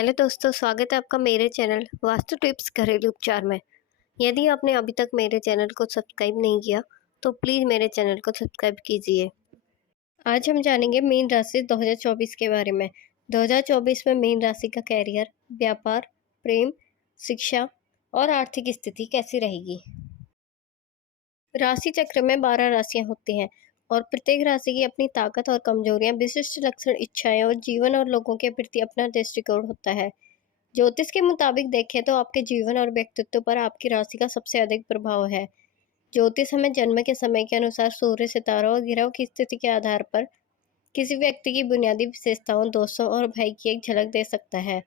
Hello दोस्तों, स्वागत है आपका मेरे चैनल वास्तु टिप्स घरेलू उपचार में। यदि आपने अभी तक मेरे चैनल को सब्सक्राइब नहीं किया तो प्लीज़ मेरे चैनल को सब्सक्राइब कीजिए। आज हम जानेंगे मीन राशि 2024 के बारे में। 2024 में मीन राशि का कैरियर, व्यापार, प्रेम, शिक्षा और आर्थिक स्थिति कैसी रहेगी। राशि चक्र में 12 राशियां होती हैं और प्रत्येक राशि की अपनी ताकत और कमजोरियां, विशिष्ट लक्षण, इच्छाएं और जीवन और लोगों के प्रति अपना दृष्टिकोण होता है। ज्योतिष के मुताबिक देखें तो आपके जीवन और व्यक्तित्व पर आपकी राशि का सबसे अधिक प्रभाव है। ज्योतिष हमें जन्म के समय के अनुसार सूर्य, सितारों और ग्रहों की स्थिति के आधार पर किसी व्यक्ति की बुनियादी विशेषताओं, दोषों और भय की एक झलक दे सकता है।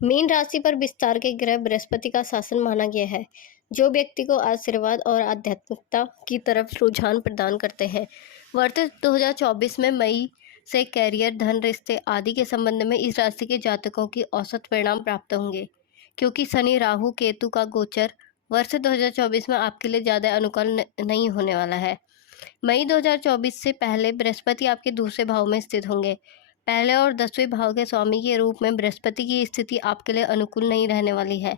मीन राशि पर विस्तार के ग्रह बृहस्पति का शासन माना गया है, जो व्यक्ति को आशीर्वाद और आध्यात्मिकता की तरफ रुझान प्रदान करते हैं। वर्ष 2024 में मई से कैरियर, धन, रिश्ते आदि के संबंध में इस राशि के जातकों की औसत परिणाम प्राप्त होंगे, क्योंकि शनि, राहु, केतु का गोचर वर्ष 2024 में आपके लिए ज़्यादा अनुकूल नहीं होने वाला है। मई 2024 से पहले बृहस्पति आपके दूसरे भाव में स्थित होंगे। पहले और 10वें भाव के स्वामी के रूप में बृहस्पति की स्थिति आपके लिए अनुकूल नहीं रहने वाली है।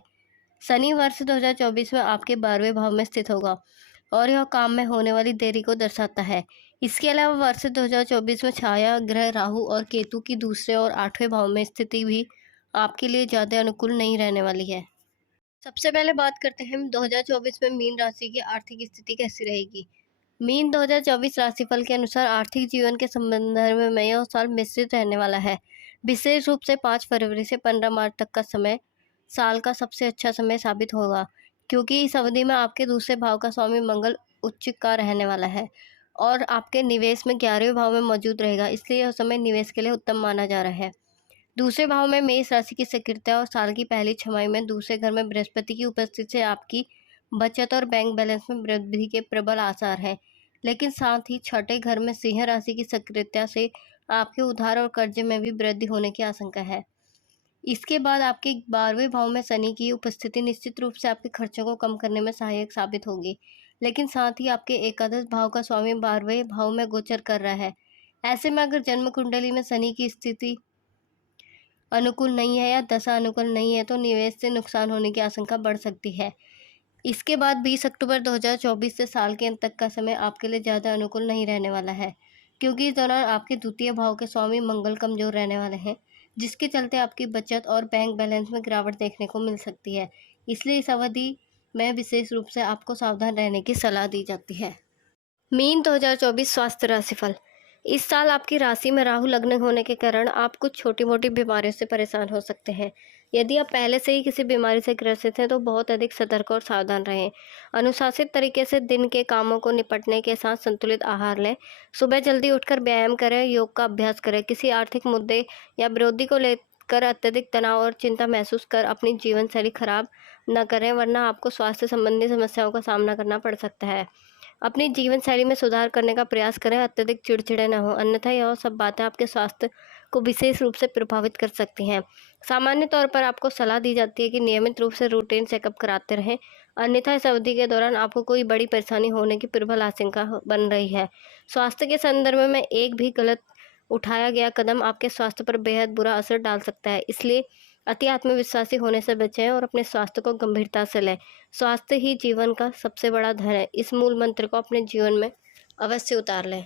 शनि वर्ष 2024 में आपके 12वें भाव में स्थित होगा और यह काम में होने वाली देरी को दर्शाता है। इसके अलावा वर्ष 2024 में छाया ग्रह राहु और केतु की दूसरे और 8वें भाव में स्थिति भी आपके लिए ज़्यादा अनुकूल नहीं रहने वाली है। सबसे पहले बात करते हैं 2024 में मीन राशि की आर्थिक स्थिति कैसी रहेगी। मीन 2024 राशिफल के अनुसार आर्थिक जीवन के संदर्भ में यह साल मिश्रित रहने वाला है। विशेष रूप से 5 फरवरी से 15 मार्च तक का समय साल का सबसे अच्छा समय साबित होगा, क्योंकि इस अवधि में आपके दूसरे भाव का स्वामी मंगल उच्च का रहने वाला है और आपके निवेश में 11वें भाव में मौजूद रहेगा। इसलिए यह समय निवेश के लिए उत्तम माना जा रहा है। दूसरे भाव में मेष राशि की सक्रियता और साल की पहली छमाही में दूसरे घर में बृहस्पति की उपस्थिति से आपकी बचत और बैंक बैलेंस में वृद्धि के प्रबल आसार है। लेकिन साथ ही छठे घर में सिंह राशि की सक्रियता से आपके उधार और कर्जे में भी वृद्धि होने की आशंका है। इसके बाद आपके 12वें भाव में शनि की उपस्थिति निश्चित रूप से आपके खर्चों को कम करने में सहायक साबित होगी। लेकिन साथ ही आपके एकादश भाव का स्वामी 12वें भाव में गोचर कर रहा है। ऐसे में अगर जन्म कुंडली में शनि की स्थिति अनुकूल नहीं है या दशा अनुकूल नहीं है तो निवेश से नुकसान होने की आशंका बढ़ सकती है। इसके बाद 20 अक्टूबर 2024 से साल के अंत तक का समय आपके लिए ज़्यादा अनुकूल नहीं रहने वाला है, क्योंकि इस दौरान आपके द्वितीय भाव के स्वामी मंगल कमजोर रहने वाले हैं, जिसके चलते आपकी बचत और बैंक बैलेंस में गिरावट देखने को मिल सकती है। इसलिए इस अवधि में विशेष रूप से आपको सावधान रहने की सलाह दी जाती है। मीन 2024 स्वास्थ्य राशिफल। इस साल आपकी राशि में राहु लग्न होने के कारण आप कुछ छोटी मोटी बीमारियों से परेशान हो सकते हैं। यदि आप पहले से ही किसी बीमारी से ग्रसित हैं तो बहुत अधिक सतर्क और सावधान रहें। अनुशासित तरीके से दिन के कामों को निपटने के साथ संतुलित आहार लें। सुबह जल्दी उठकर व्यायाम करें, योग का अभ्यास करें। किसी आर्थिक मुद्दे या विरोधी को लेकर अत्यधिक तनाव और चिंता महसूस कर अपनी जीवन शैली खराब न करें, वरना आपको स्वास्थ्य संबंधी समस्याओं का सामना करना पड़ सकता है। अपनी जीवन शैली में सुधार करने का प्रयास करें, अत्यधिक चिड़चिड़े न हो, अन्यथा यह सब बातें आपके स्वास्थ्य को विशेष रूप से प्रभावित कर सकती हैं। सामान्य तौर पर आपको सलाह दी जाती है कि नियमित रूप से रूटीन चेकअप कराते रहें, अन्यथा इस अवधि के दौरान आपको कोई बड़ी परेशानी होने की प्रबल आशंका बन रही है। स्वास्थ्य के संदर्भ में एक भी गलत उठाया गया कदम आपके स्वास्थ्य पर बेहद बुरा असर डाल सकता है। इसलिए अति आत्मविश्वासी होने से बचें और अपने स्वास्थ्य को गंभीरता से लें। स्वास्थ्य ही जीवन का सबसे बड़ा धन है। इस मूल मंत्र को अपने जीवन में अवश्य उतार लें।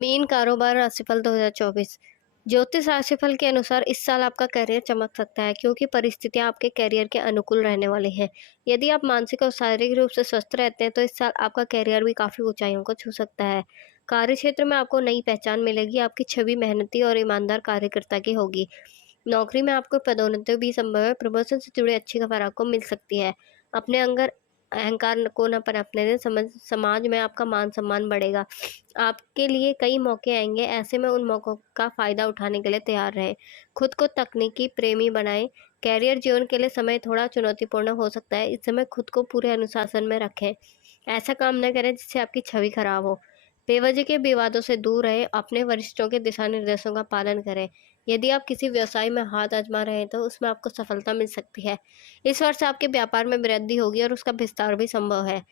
मीन कारोबार राशिफल 2024। ज्योतिष राशिफल के अनुसार इस साल आपका करियर चमक सकता है, क्योंकि परिस्थितियां आपके करियर के अनुकूल रहने वाली हैं। यदि आप मानसिक और शारीरिक रूप से स्वस्थ रहते हैं तो इस साल आपका करियर भी काफ़ी ऊंचाइयों को छू सकता है। कार्य क्षेत्र में आपको नई पहचान मिलेगी। आपकी छवि मेहनती और ईमानदार कार्यकर्ता की होगी। नौकरी में आपको पदोन्नति भी संभव है। प्रमोशन से जुड़ी अच्छी खबर आपको मिल सकती है। अपने अंदर अहंकार को न पनपने दें। समाज में आपका मान सम्मान बढ़ेगा। आपके लिए कई मौके आएंगे, ऐसे में उन मौक़ों का फ़ायदा उठाने के लिए तैयार रहें। खुद को तकनीकी प्रेमी बनाएं। कैरियर जीवन के लिए समय थोड़ा चुनौतीपूर्ण हो सकता है। इस समय खुद को पूरे अनुशासन में रखें। ऐसा काम न करें जिससे आपकी छवि खराब हो। बेवजह के विवादों से दूर रहें। अपने वरिष्ठों के दिशा निर्देशों का पालन करें। यदि आप किसी व्यवसाय में हाथ आजमा रहे हैं तो उसमें आपको सफलता मिल सकती है। इस वर्ष आपके व्यापार में वृद्धि होगी और उसका विस्तार भी संभव है।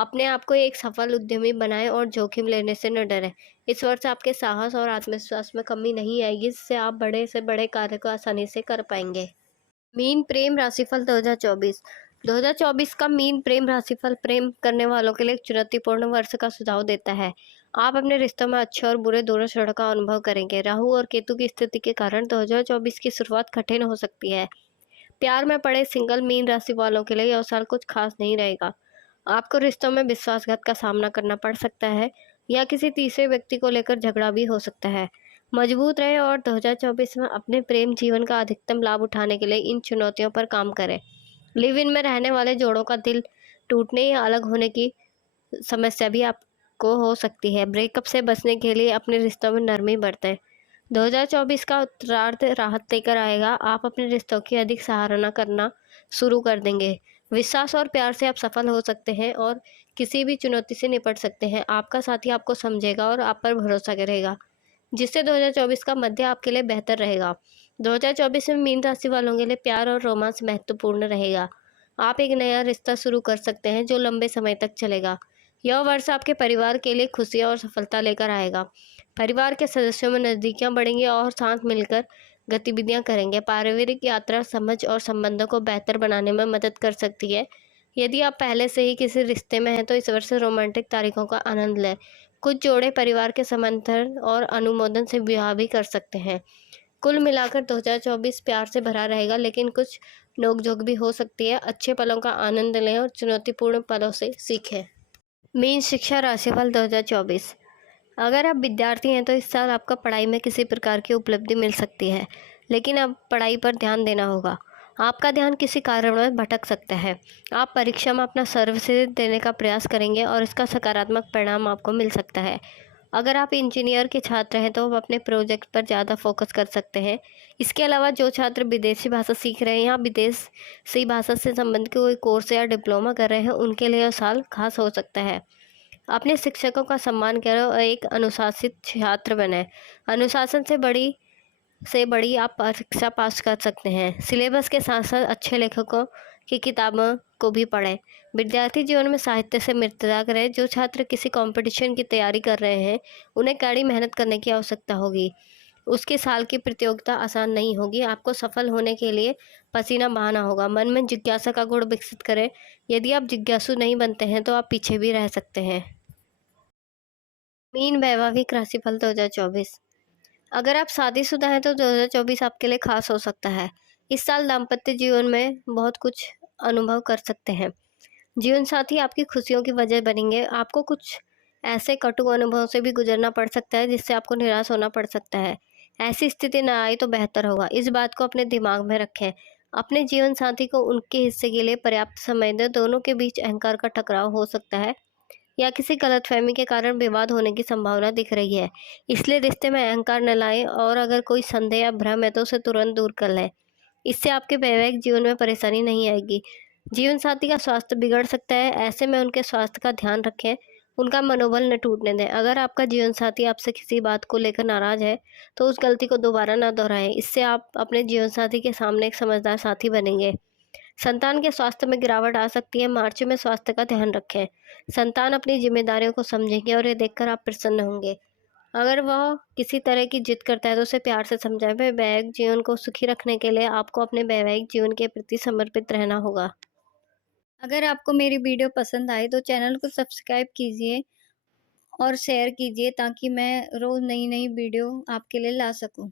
अपने आप को एक सफल उद्यमी बनाएं और जोखिम लेने से न डरें। इस वर्ष आपके साहस और आत्मविश्वास में कमी नहीं आएगी, जिससे आप बड़े से बड़े कार्य को आसानी से कर पाएंगे। मीन प्रेम राशिफल 2024। 2024 का मीन प्रेम राशिफल प्रेम करने वालों के लिए एक चुनौतीपूर्ण वर्ष का सुझाव देता है। आप अपने रिश्तों में अच्छे और बुरे दोनों क्षणों का अनुभव करेंगे। राहु और केतु की स्थिति के कारण 2024 की शुरुआत कठिन हो सकती है। प्यार में पड़े सिंगल मीन राशि वालों के लिए यह साल कुछ खास नहीं रहेगा। आपको रिश्तों में विश्वासघात का सामना करना पड़ सकता है या किसी तीसरे व्यक्ति को लेकर झगड़ा भी हो सकता है। मजबूत रहे और 2024 में अपने प्रेम जीवन का अधिकतम लाभ उठाने के लिए इन चुनौतियों पर काम करें। लिव इन में रहने वाले जोड़ों का दिल टूटने या अलग होने की समस्या भी आपको हो सकती है। ब्रेकअप से बचने के लिए अपने रिश्तों में नरमी बरतें। 2024 का उत्तरार्ध राहत लेकर आएगा। आप अपने रिश्तों की अधिक सराहना करना शुरू कर देंगे। विश्वास और प्यार से आप सफल हो सकते हैं और किसी भी चुनौती से निपट सकते हैं। आपका साथी आपको समझेगा और आप पर भरोसा करेगा, जिससे 2024 का मध्य आपके लिए बेहतर रहेगा। 2024 में मीन राशि वालों के लिए प्यार और रोमांस महत्वपूर्ण रहेगा। आप एक नया रिश्ता शुरू कर सकते हैं जो लंबे समय तक चलेगा। यह वर्ष आपके परिवार के लिए खुशियाँ और सफलता लेकर आएगा। परिवार के सदस्यों में नज़दीकियाँ बढ़ेंगी और साथ मिलकर गतिविधियाँ करेंगे। पारिवारिक यात्रा समझ और संबंधों को बेहतर बनाने में मदद कर सकती है। यदि आप पहले से ही किसी रिश्ते में हैं तो इस वर्ष रोमांटिक तारीखों का आनंद लें। कुछ जोड़े परिवार के समर्थन और अनुमोदन से विवाह भी कर सकते हैं। कुल मिलाकर 2024 प्यार से भरा रहेगा, लेकिन कुछ नोक-झोंक भी हो सकती है। अच्छे पलों का आनंद लें और चुनौतीपूर्ण पलों से सीखें। मीन शिक्षा राशिफल 2024। अगर आप विद्यार्थी हैं तो इस साल आपका पढ़ाई में किसी प्रकार की उपलब्धि मिल सकती है, लेकिन अब पढ़ाई पर ध्यान देना होगा। आपका ध्यान किसी कारणवश भटक सकता है। आप परीक्षा में अपना सर्वश्रेष्ठ देने का प्रयास करेंगे और इसका सकारात्मक परिणाम आपको मिल सकता है। अगर आप इंजीनियर के छात्र हैं तो आप अपने प्रोजेक्ट पर ज़्यादा फोकस कर सकते हैं। इसके अलावा जो छात्र विदेशी भाषा सीख रहे हैं या विदेशी भाषा से संबंधित कोई कोर्स या डिप्लोमा कर रहे हैं, उनके लिए यह साल खास हो सकता है। अपने शिक्षकों का सम्मान करें और एक अनुशासित छात्र बनें। अनुशासन से बड़ी आप परीक्षा पास कर सकते हैं। सिलेबस के साथ साथ अच्छे लेखकों की किताबों को भी पढ़ें। विद्यार्थी जीवन में साहित्य से मित्रता करें। जो छात्र किसी कंपटीशन की तैयारी कर रहे हैं, उन्हें कड़ी मेहनत करने की आवश्यकता होगी। उसके साल की प्रतियोगिता आसान नहीं होगी। आपको सफल होने के लिए पसीना बहाना होगा। मन में जिज्ञासा का गुण विकसित करें। यदि आप जिज्ञासु नहीं बनते हैं तो आप पीछे भी रह सकते हैं। मीन वैवाहिक राशिफल 2024। अगर आप शादीशुदा हैं तो 2024 आपके लिए खास हो सकता है। इस साल दाम्पत्य जीवन में बहुत कुछ अनुभव कर सकते हैं। जीवन साथी आपकी खुशियों की वजह बनेंगे। आपको कुछ ऐसे कटु अनुभवों से भी गुजरना पड़ सकता है जिससे आपको निराश होना पड़ सकता है। ऐसी स्थिति ना आए तो बेहतर होगा। इस बात को अपने दिमाग में रखें। अपने जीवन साथी को उनके हिस्से के लिए पर्याप्त समय दें। दोनों के बीच अहंकार का टकराव हो सकता है या किसी गलतफहमी के कारण विवाद होने की संभावना दिख रही है। इसलिए रिश्ते में अहंकार न लाएं और अगर कोई संदेह या भ्रम है तो उसे तुरंत दूर कर लें। इससे आपके वैवाहिक जीवन में परेशानी नहीं आएगी। जीवन साथी का स्वास्थ्य बिगड़ सकता है, ऐसे में उनके स्वास्थ्य का ध्यान रखें। उनका मनोबल न टूटने दें। अगर आपका जीवन साथी आपसे किसी बात को लेकर नाराज है तो उस गलती को दोबारा ना दोहराएं। इससे आप अपने जीवन साथी के सामने एक समझदार साथी बनेंगे। संतान के स्वास्थ्य में गिरावट आ सकती है। मार्च में स्वास्थ्य का ध्यान रखें। संतान अपनी जिम्मेदारियों को समझेंगे और ये देखकर आप प्रसन्न होंगे। अगर वह किसी तरह की जिद करता है तो उसे प्यार से समझाएं। वैवाहिक जीवन को सुखी रखने के लिए आपको अपने वैवाहिक जीवन के प्रति समर्पित रहना होगा। अगर आपको मेरी वीडियो पसंद आए तो चैनल को सब्सक्राइब कीजिए और शेयर कीजिए ताकि मैं रोज़ नई नई वीडियो आपके लिए ला सकूं।